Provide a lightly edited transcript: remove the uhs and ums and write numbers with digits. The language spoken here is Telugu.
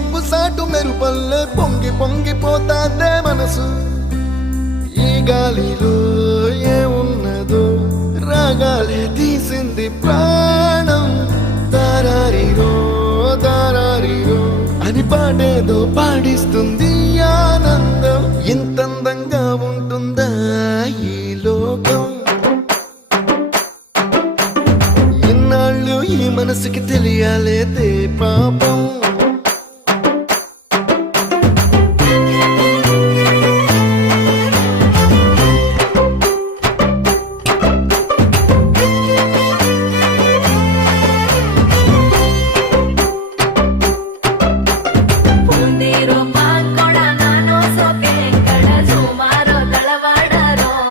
మబ్బు సాటు మెరుపల్లే పొంగి పొంగిపోతాందే మనసు. ఈ గాలిలో ఏమున్నదో రాగాలే తీసింది ప్రాణం. దారారిరో దారారిరో అని పాడేదో పాడిస్తుంది ఆనందం. ఇంతందంగా ఉంటుందా ఈ లోకం? ఇన్నాళ్ళు ఈ మనసుకి తెలియాలేదే పాపం.